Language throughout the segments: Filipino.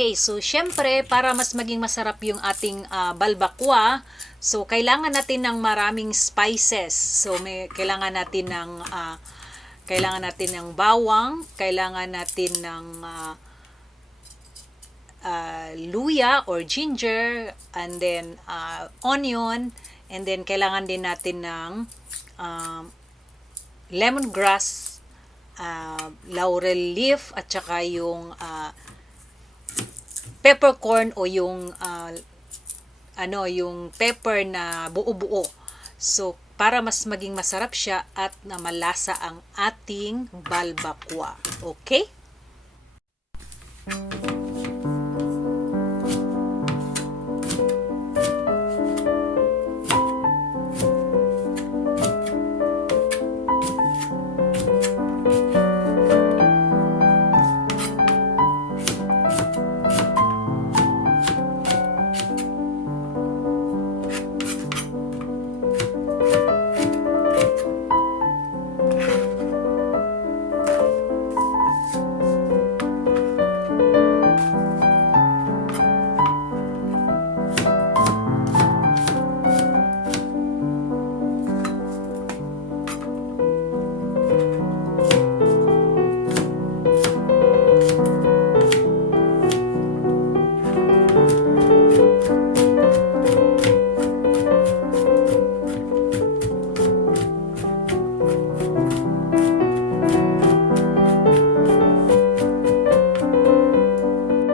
Okay, so syempre, para mas maging masarap yung ating balbakwa, so kailangan natin ng maraming spices. So kailangan natin ng bawang, kailangan natin ng luya or ginger, and then onion, and then kailangan din natin ng lemongrass, laurel leaf, at saka yung peppercorn o yung yung pepper na buo-buo. So para mas maging masarap siya at na malasa ang ating balbakwa. Okay?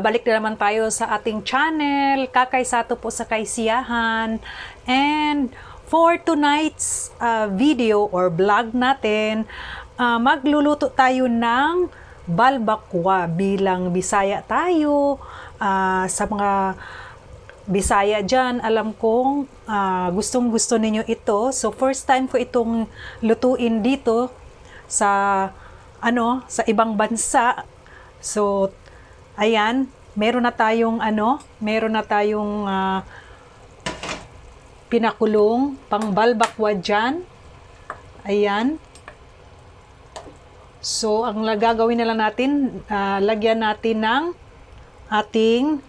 Balik na naman tayo sa ating channel, Kakay Sato po sa Kaisiyahan. And for tonight's video or vlog natin, magluluto tayo ng balbakwa. Bilang Bisaya tayo, sa mga Bisaya dyan, alam kong gustong gusto ninyo ito. So first time ko itong lutuin dito sa sa ibang bansa. So ayan, meron na tayong pinakulong pang balbakwa dyan. Ayan. So, ang gagawin na lang natin, lagyan natin ng ating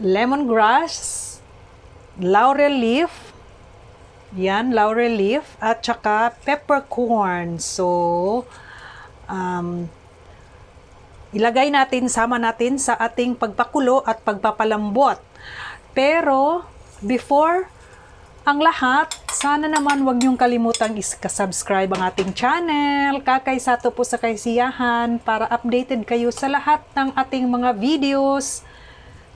lemongrass, laurel leaf, yan, laurel leaf, at saka peppercorn. So, ilagay natin, sama natin sa ating pagpakulo at pagpapalambot. Pero, before ang lahat, sana naman wag niyong kalimutang subscribe ang ating channel, Kakay Sato po sa Kaisiyahan, para updated kayo sa lahat ng ating mga videos.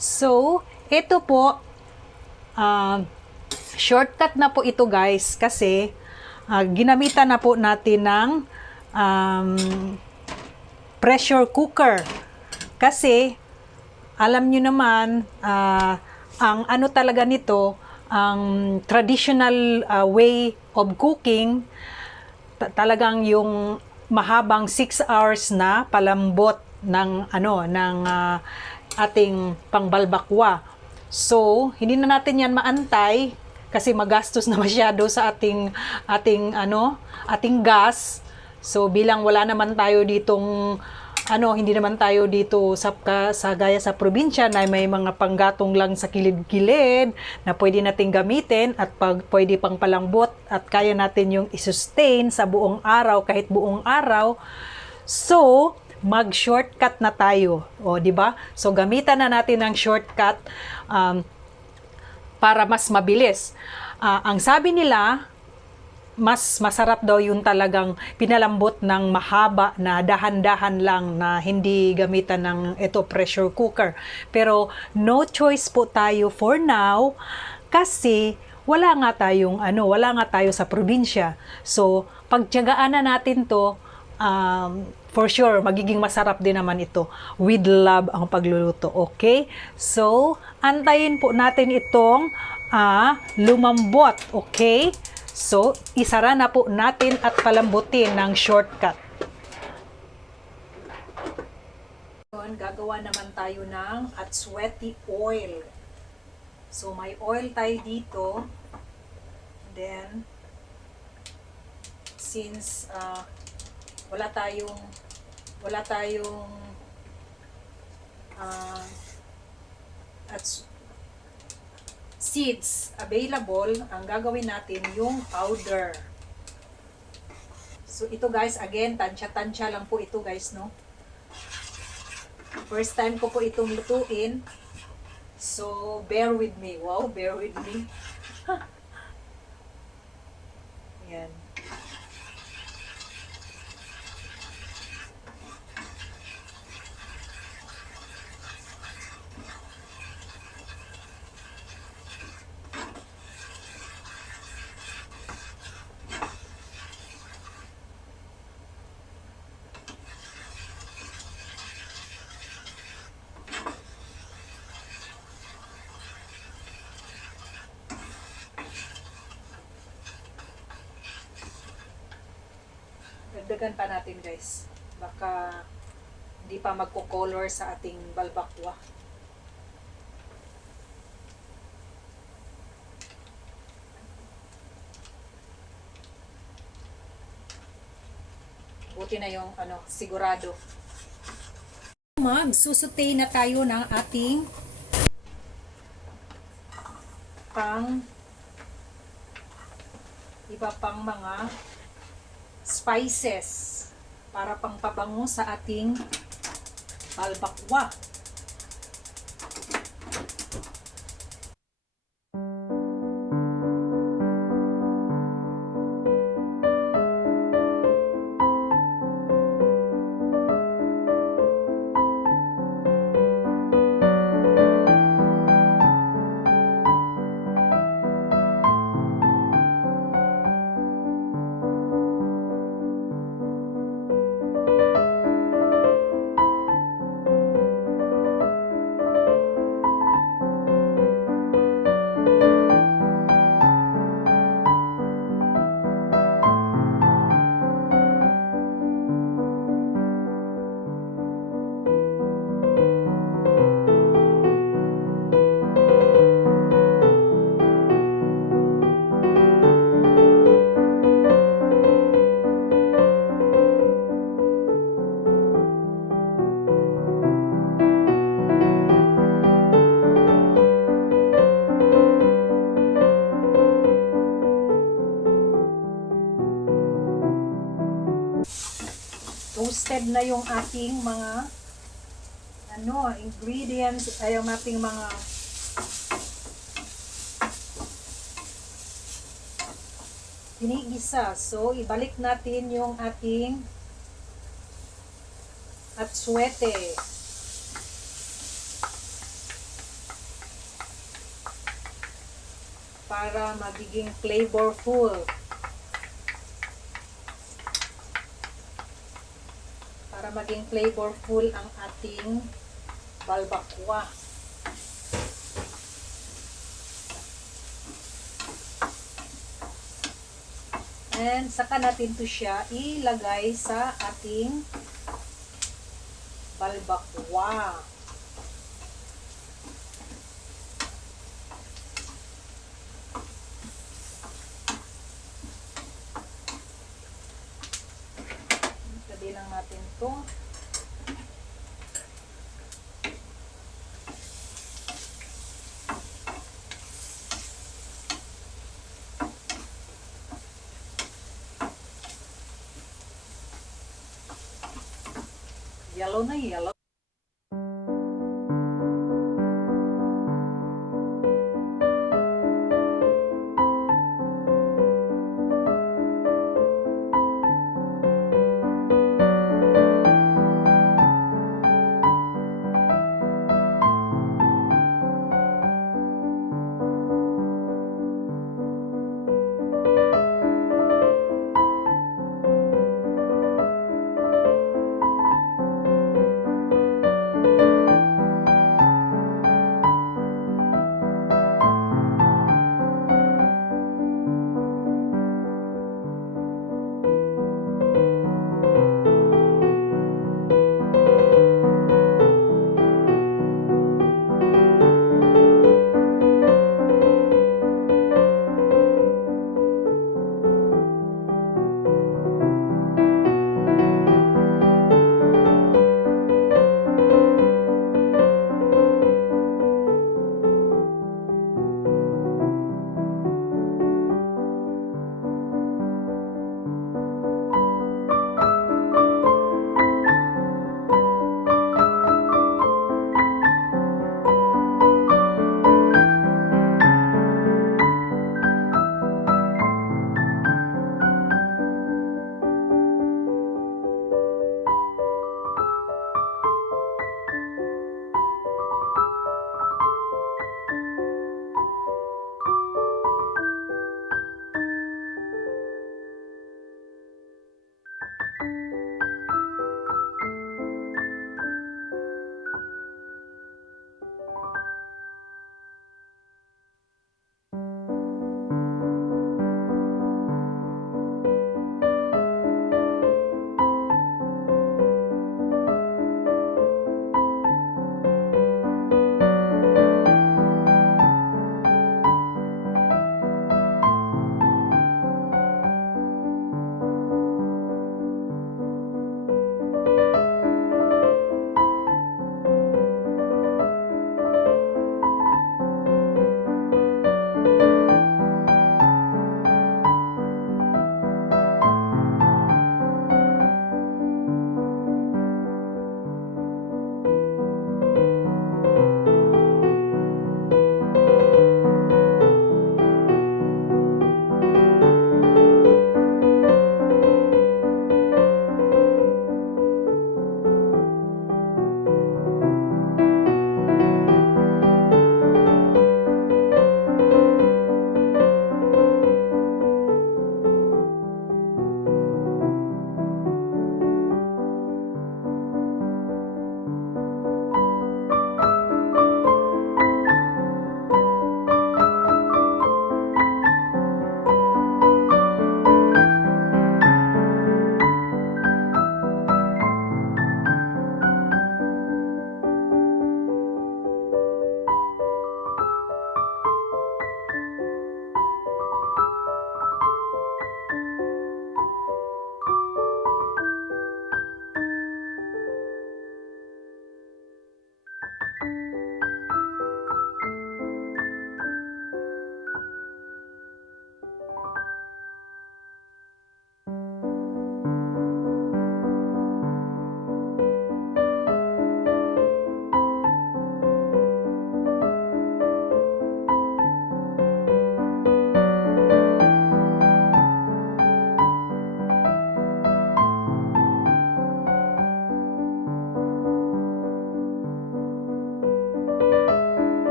So, ito po, shortcut na po ito guys, kasi ginamitan na po natin ng pressure cooker. Kasi, alam nyo naman, ang talaga nito, ang traditional way of cooking, talagang yung mahabang 6 hours na palambot ng ating pangbalbakwa. So, hindi na natin yan maantay kasi magastos na masyado sa ating gas. So bilang wala naman tayo ditong hindi naman tayo dito sa gaya sa probinsya na may mga panggatong lang sa kilid-kilid na pwede nating gamitin at pwede pang palambot at kaya natin yung i-sustain sa buong araw, kahit buong araw. So, mag-shortcut na tayo. O, di ba? So, gamitan na natin ng shortcut para mas mabilis. Ang sabi nila, mas masarap daw yung talagang pinalambot ng mahaba na dahan-dahan lang na hindi gamitan ng pressure cooker. Pero no choice po tayo for now kasi wala nga tayo sa probinsya. So pagtiyagaan na natin to, for sure magiging masarap din naman ito. With love ang pagluluto. Okay? So antayin po natin itong lumambot. Okay? So, isara na po natin at palambutin ng shortcut. Gagawa naman tayo ng atsweti oil. So, may oil tayo dito. Then, since wala tayong ah, at seeds available, ang gagawin natin yung powder. So ito guys, again, tansya-tansya lang po ito guys, no? First time ko po itong lutuin. So bear with me. Wow, bear with me. Yan. Dagdagan pa natin guys. Baka hindi pa magko-color sa ating balbakwa. Buti na yung sigurado. Magsusutay na tayo ng ating iba pang mga spices para pang pabango sa ating balbakwa. Toasted na yung ating mga ingredients, ay yung ating mga tinigisa. So, ibalik natin yung ating atsuete. Para magiging flavorful. Para maging flavorful ang ating balbakwa. And saka natin to siya ilagay sa ating balbakwa. Tabi lang natin to. Yellow na yellow.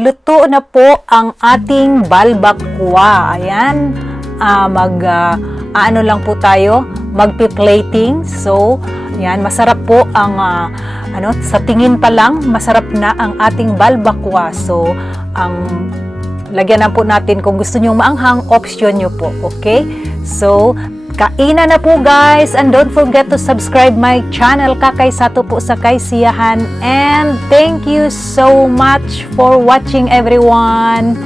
And luto na po ang ating balbakwa. Ayan, ano lang po tayo, magpi-plating. So, yan, masarap po ang, sa tingin pa lang, masarap na ang ating balbakwa. So, lagyan na po natin kung gusto nyo maanghang, option nyo po, okay? So, kainan na po guys, and don't forget to subscribe my channel, Kakay Sato po sa Kaysiyahan, and thank you so much for watching everyone.